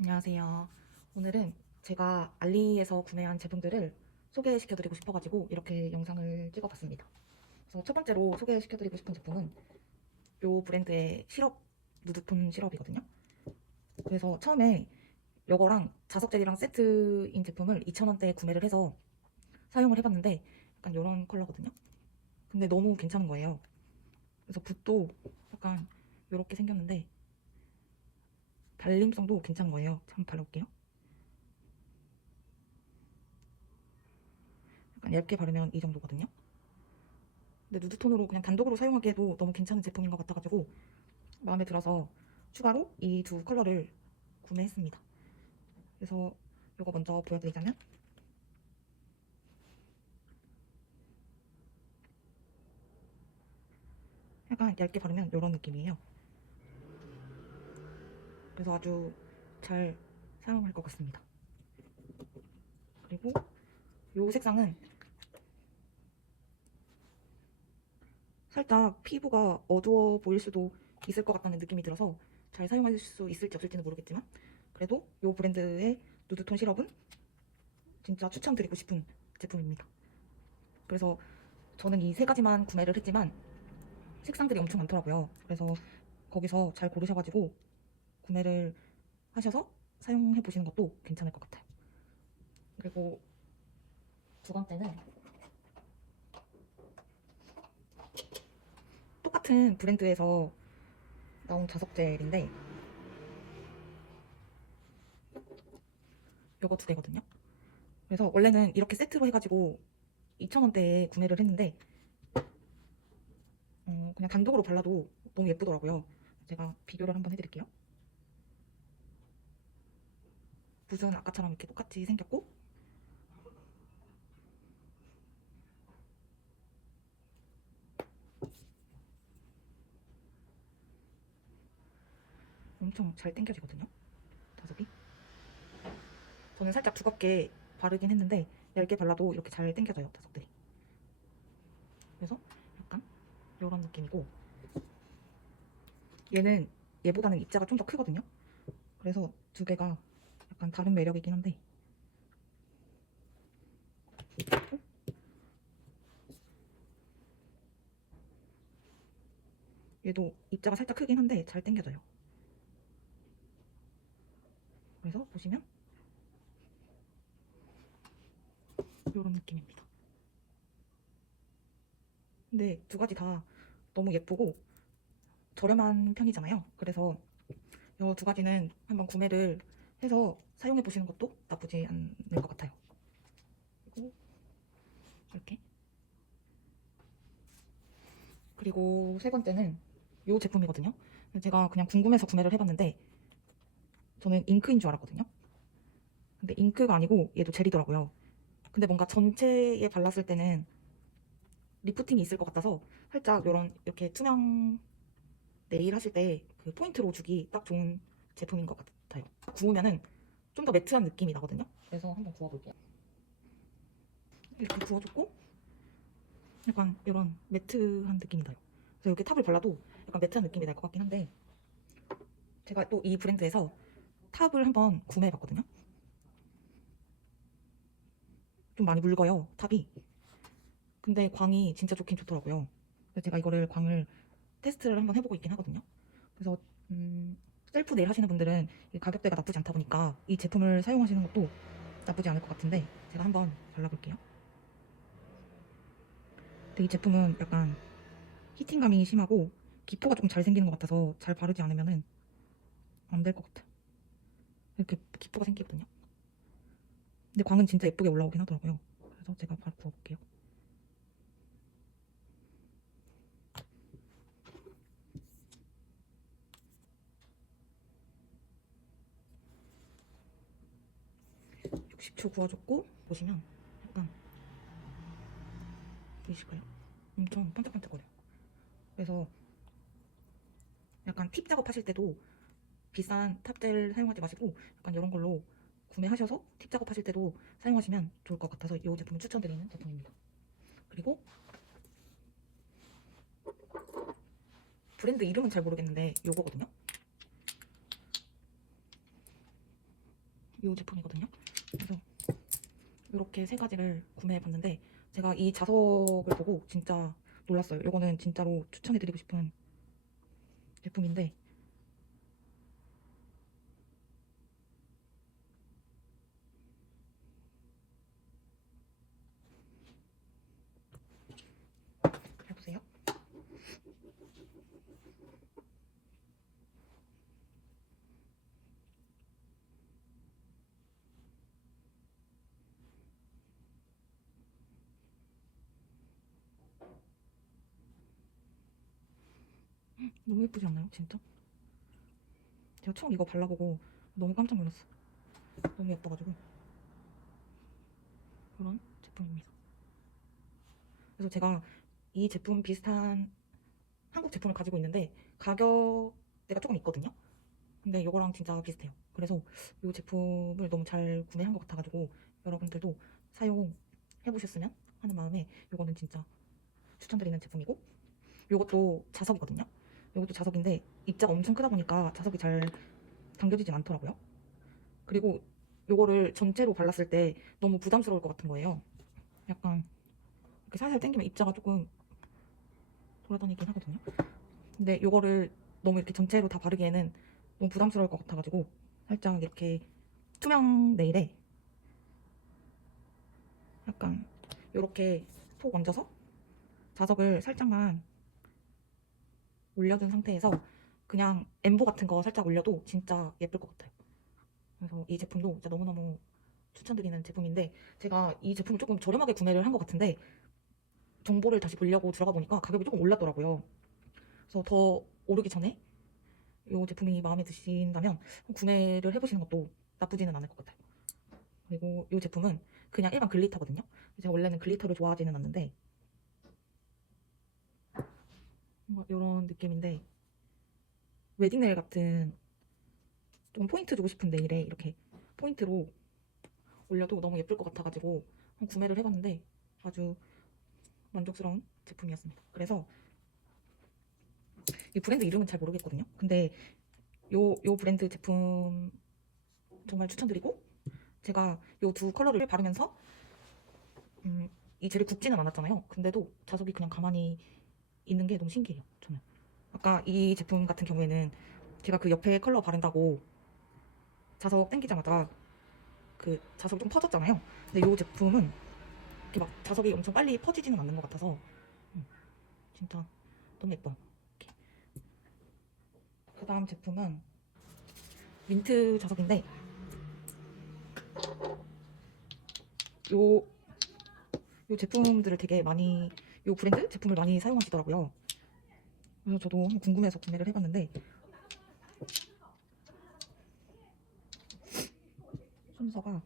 안녕하세요. 오늘은 제가 알리에서 구매한 제품들을 소개시켜드리고 싶어가지고 이렇게 영상을 찍어봤습니다. 그래서 첫 번째로 소개시켜드리고 싶은 제품은 이 브랜드의 시럽, 누드톤 시럽이거든요. 그래서 처음에 이거랑 자석젤이랑 세트인 제품을 2,000원대에 구매를 해서 사용을 해봤는데 약간 이런 컬러거든요. 근데 너무 괜찮은 거예요. 그래서 붓도 약간 이렇게 생겼는데 발림성도 괜찮은 거예요. 한번 발라볼게요. 약간 얇게 바르면 이 정도거든요. 근데 누드톤으로 그냥 단독으로 사용하기에도 너무 괜찮은 제품인 것 같아가지고 마음에 들어서 추가로 이 두 컬러를 구매했습니다. 그래서 이거 먼저 보여드리자면 약간 얇게 바르면 이런 느낌이에요. 그래서 아주 잘 사용할 것 같습니다. 그리고 이 색상은 살짝 피부가 어두워 보일 수도 있을 것 같다는 느낌이 들어서 잘 사용할 수 있을지 없을지는 모르겠지만 그래도 이 브랜드의 누드톤 시럽은 진짜 추천드리고 싶은 제품입니다. 그래서 저는 이 세 가지만 구매를 했지만 색상들이 엄청 많더라고요. 그래서 거기서 잘 고르셔가지고 구매를 하셔서 사용해 보시는 것도 괜찮을 것 같아요. 그리고 두 번째는 똑같은 브랜드에서 나온 자석 젤인데 요거 두 개거든요. 그래서 원래는 이렇게 세트로 해가지고 2,000원대에 구매를 했는데 그냥 단독으로 발라도 너무 예쁘더라고요. 제가 비교를 한번 해드릴게요. 붓은 아까처럼 이렇게 똑같이 생겼고 엄청 잘 당겨지거든요. 자석이. 저는 살짝 두껍게 바르긴 했는데 얇게 발라도 이렇게 잘 당겨져요. 자석들이. 그래서 약간 이런 느낌이고 얘는 얘보다는 입자가 좀 더 크거든요. 그래서 두 개가 약간 다른 매력이긴 한데 얘도 입자가 살짝 크긴 한데 잘 당겨져요. 그래서 보시면 이런 느낌입니다. 근데 두 가지 다 너무 예쁘고 저렴한 편이잖아요. 그래서 이 두 가지는 한번 구매를 해서 사용해 보시는 것도 나쁘지 않을 것 같아요. 그리고 이렇게. 그리고 세 번째는 이 제품이거든요. 제가 그냥 궁금해서 구매를 해봤는데 저는 잉크인 줄 알았거든요. 근데 잉크가 아니고 얘도 젤이더라고요. 근데 뭔가 전체에 발랐을 때는 리프팅이 있을 것 같아서 살짝 이런 이렇게 투명 네일 하실 때 그 포인트로 주기 딱 좋은 제품인 것 같아요. 구우면은 좀 더 매트한 느낌이 나거든요. 그래서 한번 구워볼게요. 이렇게 구워줬고 약간 이런 매트한 느낌이 나요. 그래서 이렇게 탑을 발라도 약간 매트한 느낌이 날 것 같긴 한데 제가 또 이 브랜드에서 탑을 한번 구매해봤거든요. 좀 많이 묽어요, 탑이. 근데 광이 진짜 좋긴 좋더라고요. 그래서 제가 이거를 광을 테스트를 한번 해보고 있긴 하거든요. 그래서 셀프 네일 하시는 분들은 가격대가 나쁘지 않다 보니까 이 제품을 사용하시는 것도 나쁘지 않을 것 같은데 제가 한번 발라볼게요. 근데 이 제품은 약간 히팅감이 심하고 기포가 조금 잘 생기는 것 같아서 잘 바르지 않으면 안 될 것 같아요. 이렇게 기포가 생기거든요. 근데 광은 진짜 예쁘게 올라오긴 하더라고요. 그래서 제가 바로 부어볼게요. 60초 구워줬고 보시면 약간 보이실까요? 엄청 반짝반짝거려요. 그래서 약간 팁 작업하실 때도 비싼 탑젤 사용하지 마시고 약간 이런 걸로 구매하셔서 팁 작업하실 때도 사용하시면 좋을 것 같아서 이 제품을 추천드리는 제품입니다. 그리고 브랜드 이름은 잘 모르겠는데 요거거든요. 이 제품이거든요. 그래서 이렇게 세 가지를 구매해 봤는데 제가 이 자석을 보고 진짜 놀랐어요. 이거는 진짜로 추천해드리고 싶은 제품인데 잘 보세요. 너무 예쁘지 않나요? 진짜? 제가 처음 이거 발라보고 너무 깜짝 놀랐어요. 너무 예뻐가지고 그런 제품입니다. 그래서 제가 이 제품 비슷한 한국 제품을 가지고 있는데 가격대가 조금 있거든요. 근데 이거랑 진짜 비슷해요. 그래서 이 제품을 너무 잘 구매한 것 같아가지고 여러분들도 사용해보셨으면 하는 마음에 이거는 진짜 추천드리는 제품이고 이것도 자석이거든요. 이것도 자석인데 입자가 엄청 크다 보니까 자석이 잘 당겨지진 않더라고요. 그리고 이거를 전체로 발랐을 때 너무 부담스러울 것 같은 거예요. 약간 이렇게 살살 당기면 입자가 조금 돌아다니긴 하거든요. 근데 이거를 너무 이렇게 전체로 다 바르기에는 너무 부담스러울 것 같아가지고 살짝 이렇게 투명 네일에 약간 이렇게 톡 얹어서 자석을 살짝만 올려준 상태에서 그냥 엠보 같은 거 살짝 올려도 진짜 예쁠 것 같아요. 그래서 이 제품도 진짜 너무너무 추천드리는 제품인데 제가 이 제품을 조금 저렴하게 구매를 한 것 같은데 정보를 다시 보려고 들어가 보니까 가격이 조금 올랐더라고요. 그래서 더 오르기 전에 이 제품이 마음에 드신다면 구매를 해보시는 것도 나쁘지는 않을 것 같아요. 그리고 이 제품은 그냥 일반 글리터거든요. 제가 원래는 글리터를 좋아하지는 않는데 뭔가 이런 느낌인데 웨딩 네일 같은 좀 포인트 주고 싶은 네일에 이렇게 포인트로 올려도 너무 예쁠 것 같아가지고 구매를 해봤는데 아주 만족스러운 제품이었습니다. 그래서 이 브랜드 이름은 잘 모르겠거든요. 근데 요 브랜드 제품 정말 추천드리고 제가 요 두 컬러를 바르면서 이 젤이 굵지는 않았잖아요. 근데도 자석이 그냥 가만히 있는 게 너무 신기해요. 저는 아까 이 제품 같은 경우에는 제가 그 옆에 컬러 바른다고 자석 당기자마자 그 자석이 좀 퍼졌잖아요. 근데 이 제품은 이렇게 막 자석이 엄청 빨리 퍼지지는 않는 것 같아서 진짜 너무 예뻐요. 그 다음 제품은 민트 자석인데 요, 요 제품들을 되게 많이 요 브랜드 제품을 많이 사용하시더라고요. 그래서 저도 한번 궁금해서 구매를 해봤는데 순서가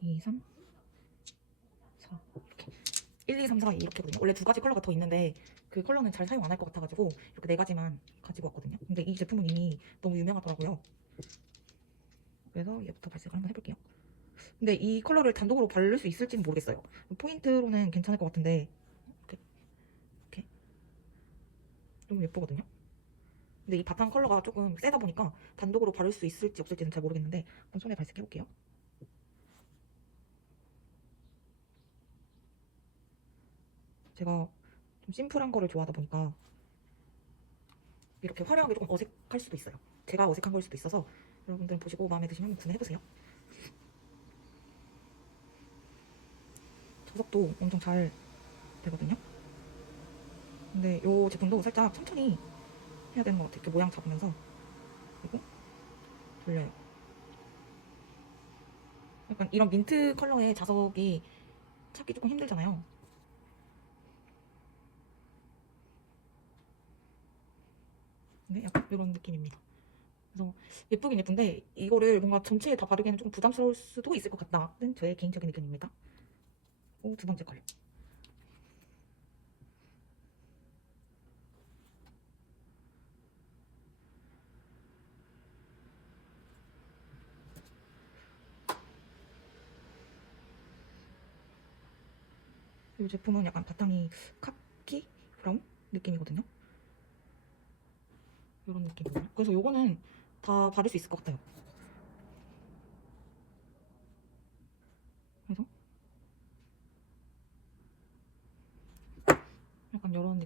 2, 3, 4 이렇게 1, 2, 3, 4 이렇게거든요. 원래 두 가지 컬러가 더 있는데 그 컬러는 잘 사용 안 할 것 같아가지고 이렇게 네 가지만 가지고 왔거든요. 근데 이 제품은 이미 너무 유명하더라고요. 그래서 얘부터 발색을 한번 해볼게요. 근데 이 컬러를 단독으로 바를 수 있을지는 모르겠어요. 포인트로는 괜찮을 것 같은데 이렇게 좀 예쁘거든요. 근데 이 바탕 컬러가 조금 세다 보니까 단독으로 바를 수 있을지 없을지는 잘 모르겠는데 한번 손에 발색해볼게요. 제가 좀 심플한 거를 좋아하다 보니까 이렇게 화려한 게 조금 어색할 수도 있어요. 제가 어색한 걸 수도 있어서 여러분들 보시고 마음에 드시면 구매해보세요. 자석도 엄청 잘 되거든요. 근데 이 제품도 살짝 천천히 해야 되는 것 같아요. 이렇게 모양 잡으면서 그리고 돌려요. 약간 이런 민트 컬러의 자석이 찾기 조금 힘들잖아요. 근데 약간 이런 느낌입니다. 그래서 예쁘긴 예쁜데 이거를 뭔가 전체에 다 바르기에는 조금 부담스러울 수도 있을 것 같다는 저의 개인적인 의견입니다. 그리고 두 번째 컬러. 이 제품은 약간 바탕이 카키 브라운 느낌이거든요. 이런 느낌이거든요. 그래서 요거는 다 바를 수 있을 것 같아요.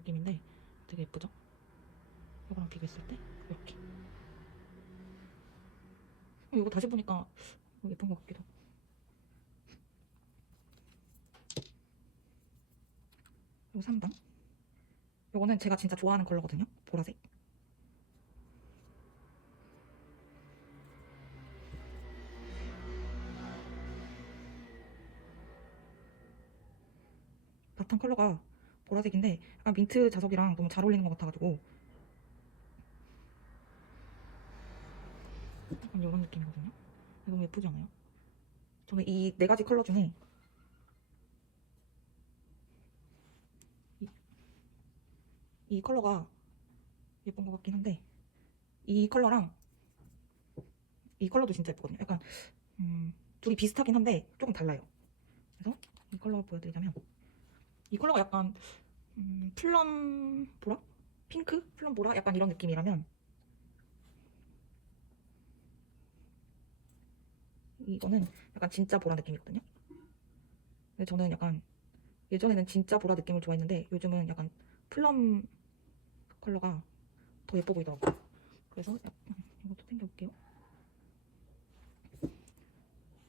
느낌인데 되게 예쁘죠? 이거랑 비교했을 때 이렇게. 이거 다시 보니까 예쁜 것 같기도. 그리고 3번. 이거는 제가 진짜 좋아하는 컬러거든요. 보라색. 바탕 컬러가 보라색인데 약간 민트 자석이랑 너무 잘 어울리는 것 같아가지고 약간 이런 느낌이거든요. 너무 예쁘지 않아요? 저는 이 4가지 컬러 중에 이 컬러가 예쁜 것 같긴 한데 이 컬러랑 이 컬러도 진짜 예쁘거든요. 약간 둘이 비슷하긴 한데 조금 달라요. 그래서 이 컬러 보여드리자면 이 컬러가 약간 플럼 보라? 핑크? 플럼 보라? 약간 이런 느낌이라면 이거는 약간 진짜 보라 느낌이거든요. 근데 저는 약간 예전에는 진짜 보라 느낌을 좋아했는데 요즘은 약간 플럼 컬러가 더 예뻐 보이더라고요. 그래서 약간 이것도 당겨볼게요.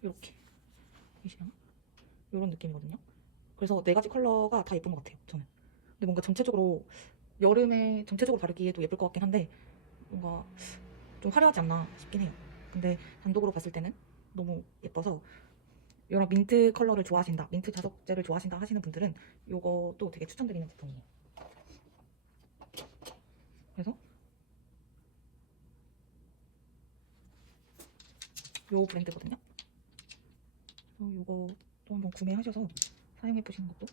이렇게 보이시나요? 이런 느낌이거든요. 그래서 4가지 컬러가 다 예쁜 것 같아요, 저는. 근데 뭔가 전체적으로 여름에 전체적으로 바르기에도 예쁠 것 같긴 한데 뭔가 좀 화려하지 않나 싶긴 해요. 근데 단독으로 봤을 때는 너무 예뻐서 이런 민트 컬러를 좋아하신다, 민트 자석제를 좋아하신다 하시는 분들은 이것도 되게 추천드리는 제품이에요. 그래서 이 브랜드거든요. 그래서 이것도 한번 구매하셔서 사용해 보시는 것도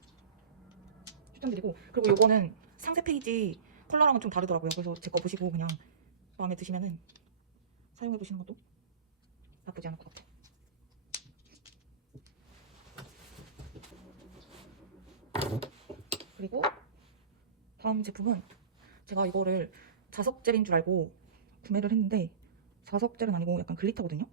추천드리고, 그리고 이거는 상세 페이지 컬러랑은 좀 다르더라고요. 그래서 제 거 보시고 그냥 마음에 드시면은 사용해 보시는 것도 나쁘지 않을 것 같아요. 그리고 다음 제품은 제가 이거를 자석젤인 줄 알고 구매를 했는데 자석젤은 아니고 약간 글리터거든요.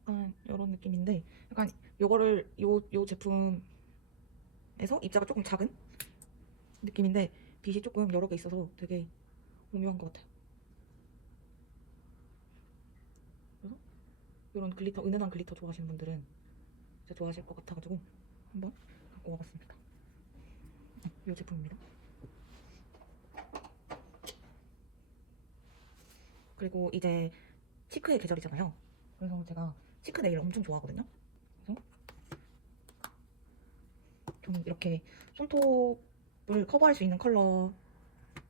약간 이런 느낌인데 약간 요거를 요 제품에서 입자가 조금 작은 느낌인데 빛이 조금 여러 개 있어서 되게 오묘한 것 같아요. 그래서 이런 글리터, 은은한 글리터 좋아하시는 분들은 진짜 좋아하실 것 같아가지고 한번 갖고 와봤습니다. 이 제품입니다. 그리고 이제 치크의 계절이잖아요. 그래서 제가 치크 네일 엄청 좋아하거든요. 그래서 저는 이렇게 손톱을 커버할 수 있는 컬러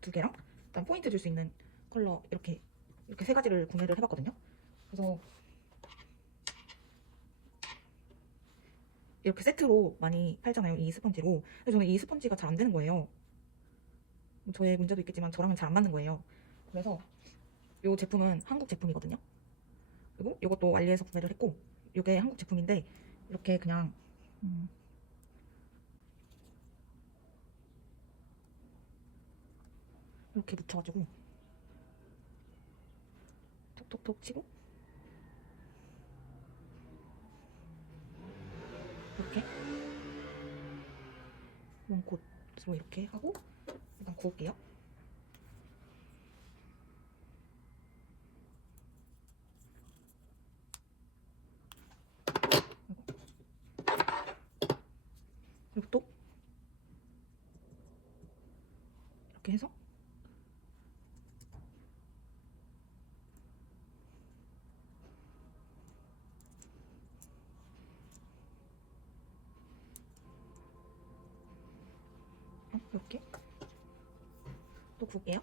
2개랑 일단 포인트 줄 수 있는 컬러 이렇게 3가지를 구매를 해봤거든요. 그래서 이렇게 세트로 많이 팔잖아요, 이 스펀지로. 근데 저는 이 스펀지가 잘 안 되는 거예요. 뭐 저의 문제도 있겠지만 저랑은 잘 안 맞는 거예요. 그래서 이 제품은 한국 제품이거든요. 그리고 이것도 알리에서 구매를 했고 이게 한국 제품인데 이렇게 그냥 이렇게 묻혀가지고 톡톡톡 치고 이렇게 원콧으로 이렇게 하고 일단 구울게요. 그리고 또 이렇게 해서 이렇게 또 구울게요.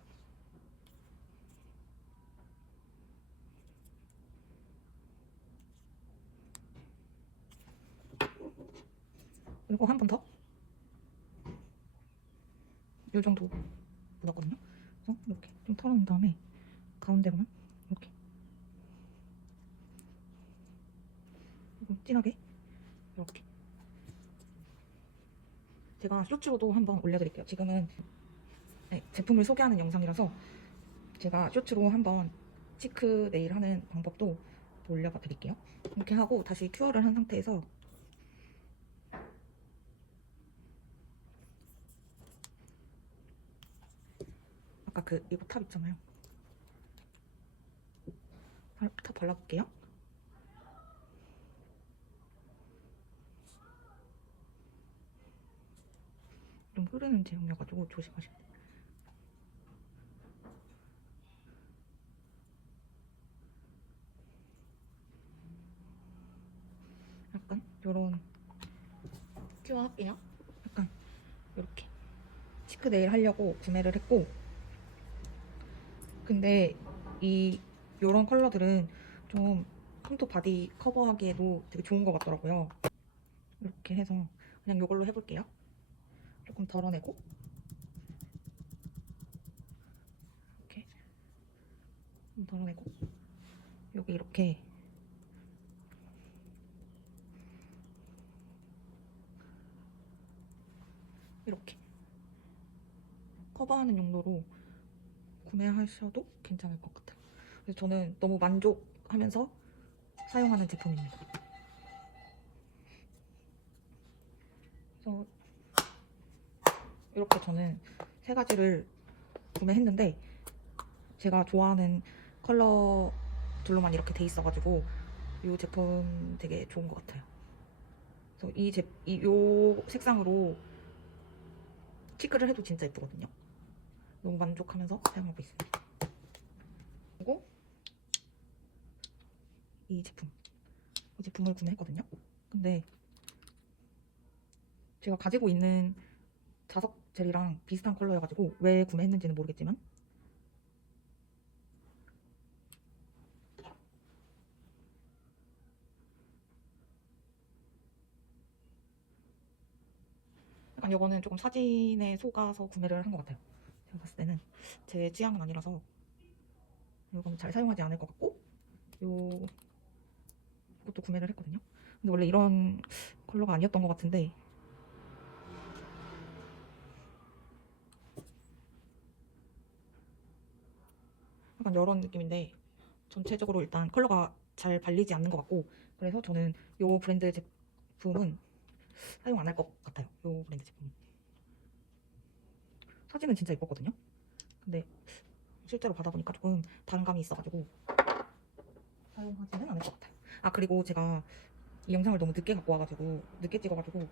그리고 한 번 더 이 정도 묻었거든요. 그래서 이렇게 좀 털어낸 다음에 가운데로만 이렇게 진하게 이렇게 제가 쇼츠로도 한번 올려드릴게요. 지금은 네, 제품을 소개하는 영상이라서 제가 쇼츠로 한번 치크 네일 하는 방법도 올려봐 드릴게요. 이렇게 하고 다시 큐어를 한 상태에서 아까 그 이거 탑 있잖아요. 탑 발라볼게요. 좀 흐르는 제형이어가지고 조심하시면 돼요. 약간 요런 큐어 할게요. 약간 이렇게 치크 네일 하려고 구매를 했고, 근데 요런 컬러들은 좀 홈토 바디 커버하기에도 되게 좋은 것 같더라고요. 이렇게 해서 그냥 이걸로 해볼게요. 조금 덜어내고 이렇게 좀 덜어내고 여기 이렇게 커버하는 용도로 구매하셔도 괜찮을 것 같아요. 그래서 저는 너무 만족하면서 사용하는 제품입니다. 그래서 이렇게 저는 세 가지를 구매했는데 제가 좋아하는 컬러들로만 이렇게 돼 있어가지고 이 제품 되게 좋은 것 같아요. 그래서 요 색상으로 치크를 해도 진짜 예쁘거든요. 너무 만족하면서 사용하고 있습니다. 그리고 이 제품을 구매했거든요. 근데 제가 가지고 있는 자석 젤이랑 비슷한 컬러여가지고 왜 구매했는지는 모르겠지만 약간 이거는 조금 사진에 속아서 구매를 한 것 같아요. 제가 봤을 때는 제 취향은 아니라서 이건 잘 사용하지 않을 것 같고 이것도 구매를 했거든요. 근데 원래 이런 컬러가 아니었던 것 같은데 약간 이런 느낌인데 전체적으로 일단 컬러가 잘 발리지 않는 것 같고 그래서 저는 이 브랜드 제품은 사용 안 할 것 같아요. 이 브랜드 제품은 사진은 진짜 예뻤거든요. 근데 실제로 받아보니까 조금 단감이 있어가지고 사용하지는 않을 것 같아요. 아 그리고 제가 이 영상을 너무 늦게 갖고 와가지고 늦게 찍어가지고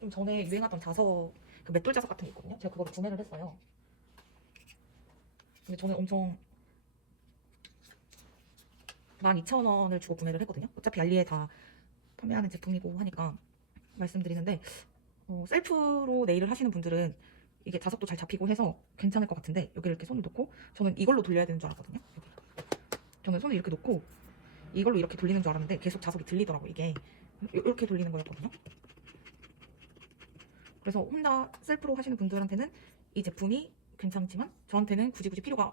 좀 전에 유행하던 자석 그 맷돌 자석 같은 게 있거든요. 제가 그거를 구매를 했어요. 근데 저는 엄청 12,000원을 주고 구매를 했거든요. 어차피 알리에 다 판매하는 제품이고 하니까 말씀드리는데 셀프로 네일을 하시는 분들은 이게 자석도 잘 잡히고 해서 괜찮을 것 같은데 여기 이렇게 손을 놓고 저는 이걸로 돌려야 되는 줄 알았거든요. 여기. 저는 손을 이렇게 놓고 이걸로 이렇게 돌리는 줄 알았는데 계속 자석이 들리더라고요. 이게 이렇게 돌리는 거였거든요. 그래서 혼자 셀프로 하시는 분들한테는 이 제품이 괜찮지만 저한테는 굳이 필요가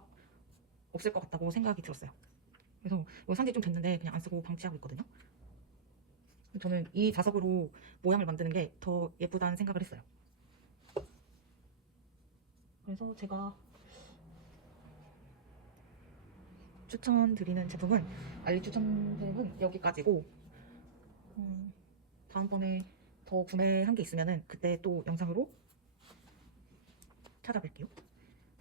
없을 것 같다고 생각이 들었어요. 그래서 이거 산지 좀 됐는데 그냥 안 쓰고 방치하고 있거든요. 저는 이 자석으로 모양을 만드는 게 더 예쁘다는 생각을 했어요. 그래서 제가 추천드리는 제품은 알리 추천템은 여기까지고 다음번에 더 구매한 게 있으면 그때 또 영상으로 찾아뵐게요.